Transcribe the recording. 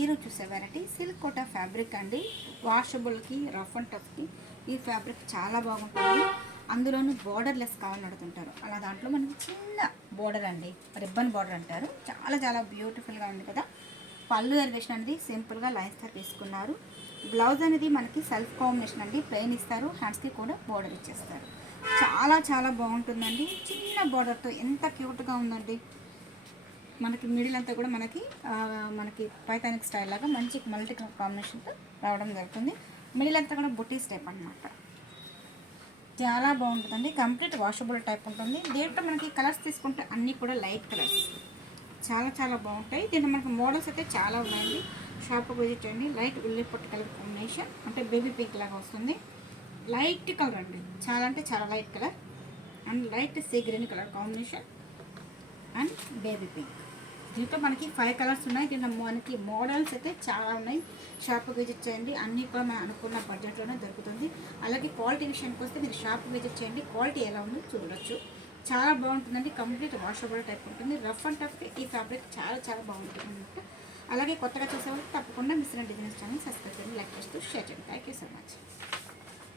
ఈరోజు చూసే variety silk quota fabric అండి. వాషబుల్కి, రఫ్ అండ్ టఫ్కి ఈ ఫ్యాబ్రిక్ చాలా బాగుంటుంది. అందులోనూ బోర్డర్లెస్ కావాలని అడుగుతుంటారు. అలా దాంట్లో మనకి చిన్న బోర్డర్ అండి, రిబ్బన్ బోర్డర్ అంటారు. చాలా చాలా బ్యూటిఫుల్గా ఉంది కదా. పళ్ళు ఎలివేషన్ అనేది సింపుల్గా లైన్స్తో తీసుకున్నారు. బ్లౌజ్ అనేది మనకి సెల్ఫ్ కాంబినేషన్ అండి, ప్లెయిన్ ఇస్తారు. హ్యాండ్స్కి కూడా బోర్డర్ ఇచ్చేస్తారు. చాలా చాలా బాగుంటుందండి. చిన్న బోర్డర్తో ఎంత క్యూట్గా ఉందండి. మనకి మిడిల్ అంతా కూడా మనకి పైథానిక్ స్టైల్ లాగా మంచి మల్టీ కలర్ కాంబినేషన్తో రావడం జరుగుతుంది. మిడిల్ అంతా కూడా బుటీస్ టైప్ అనమాట. చాలా బాగుంటుందండి. కంప్లీట్ వాషబుల్ టైప్ ఉంటుంది. దీంట్లో మనకి కలర్స్ తీసుకుంటే అన్నీ కూడా లైట్ కలర్స్ చాలా చాలా బాగుంటాయి. దీంట్లో మనకి మోడల్స్ అయితే చాలా ఉన్నాయండి. షాప్కి విజిట్ చేయండి. లైట్ ఉల్లి పొట్టు కలర్ కాంబినేషన్, అంటే బేబీ పింక్ లాగా వస్తుంది. లైట్ కలర్ అండి, చాలా అంటే చాలా light colour and light sea green colour combination and baby pink. దీంట్లో మనకి 5 కలర్స్ ఉన్నాయి. దీంట్లో మనకి మోడల్స్ అయితే చాలా ఉన్నాయి. షాప్కి విజిట్ చేయండి. అన్నీ కూడా మనం అనుకున్న బడ్జెట్లోనే దొరుకుతుంది. అలాగే క్వాలిటీ విషయానికి వస్తే మీరు షాప్కి విజిట్ చేయండి. క్వాలిటీ ఎలా ఉందో చూడవచ్చు. చాలా బాగుంటుందండి. కంప్లీట్ వాషబుల్ టైప్ ఉంటుంది. రఫ్ అండ్ టఫ్ ఈ ఫ్యాబ్రిక్ చాలా చాలా బాగుంటుంది అనమాట. అలాగే కొత్తగా చూసేవాళ్ళు తప్పకుండా మిస్ డిజైన్స్ ఛానల్ సబ్స్క్రైబ్ చేయండి, లైక్ చేస్తూ షేర్ చేయండి. Thank you so much.